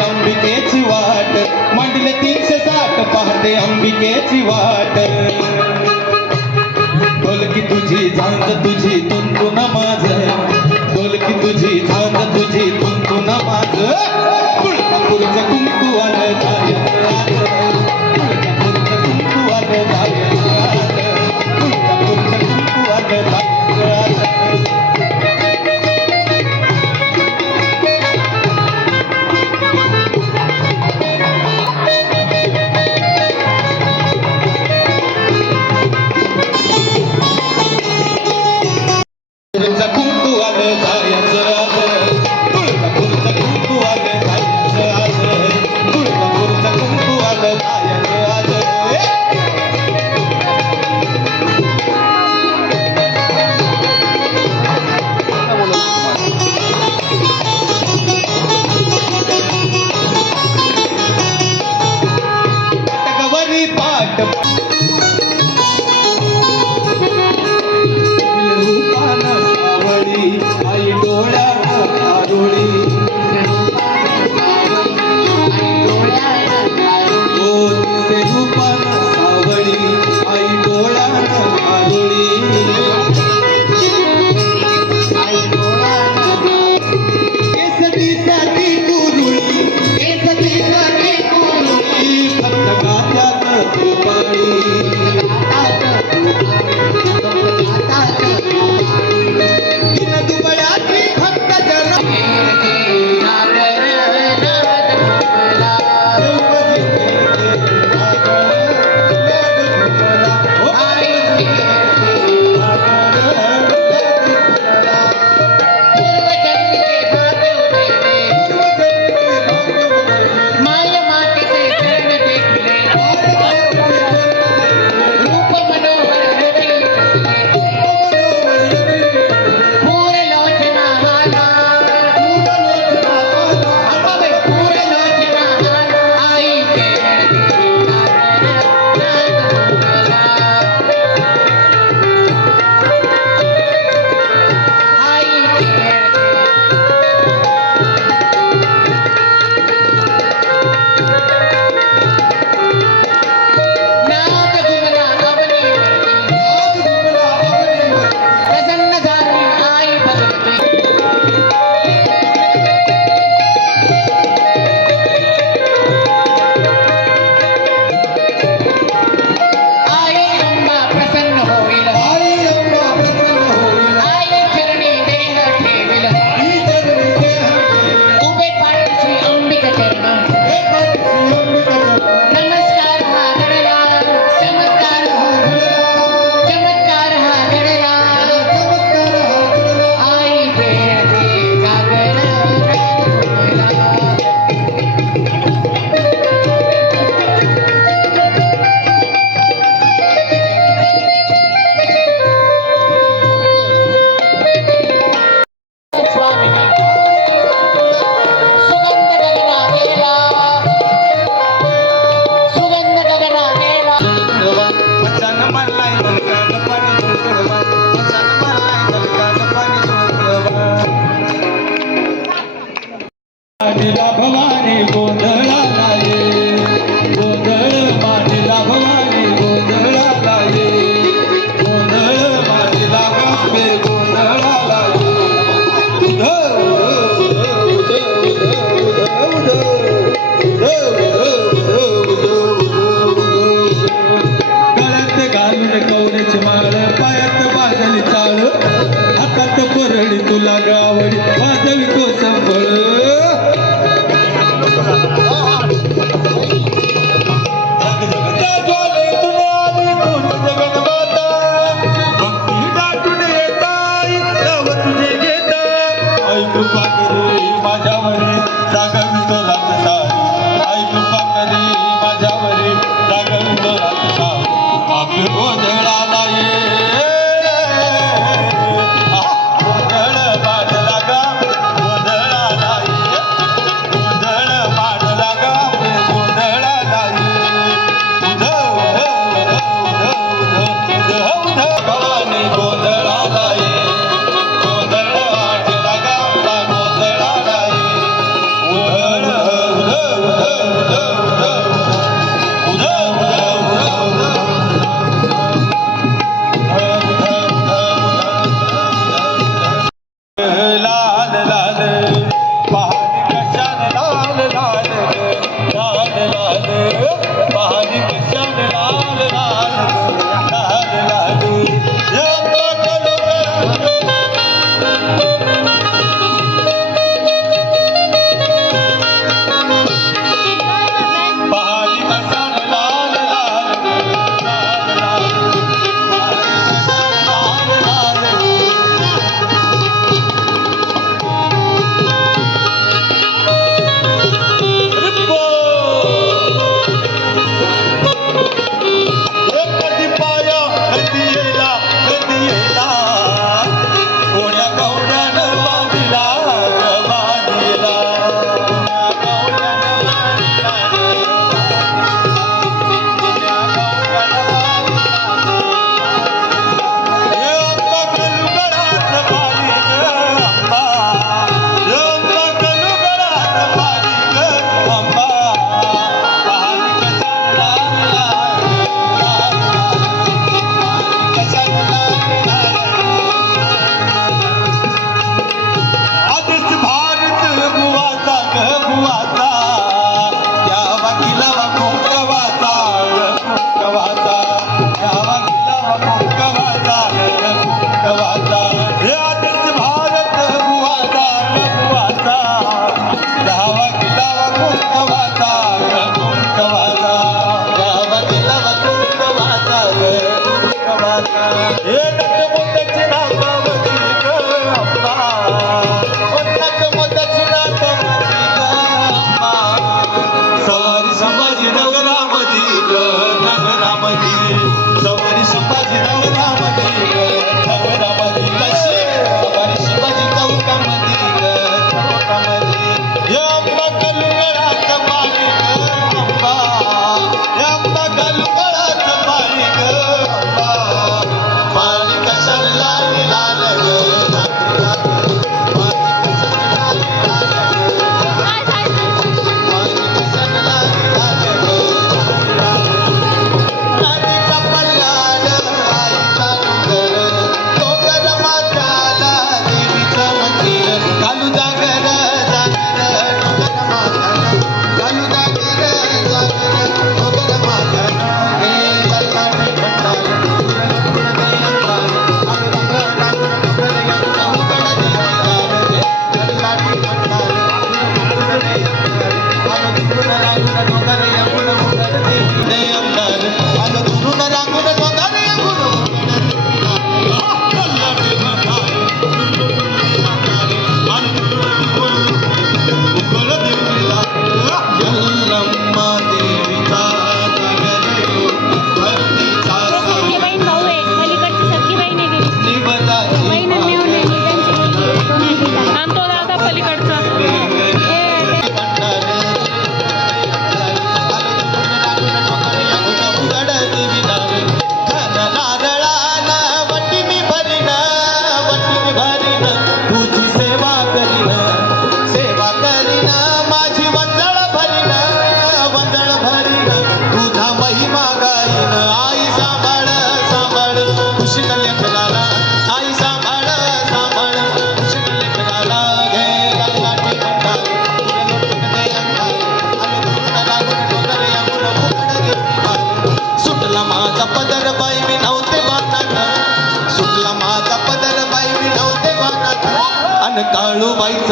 अंबिकेची वाट. मांडले तीनशे साठ पाहते अंबिकेची वाट. बोल की तुझी झांज तुझी तू la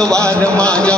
वार माझ्या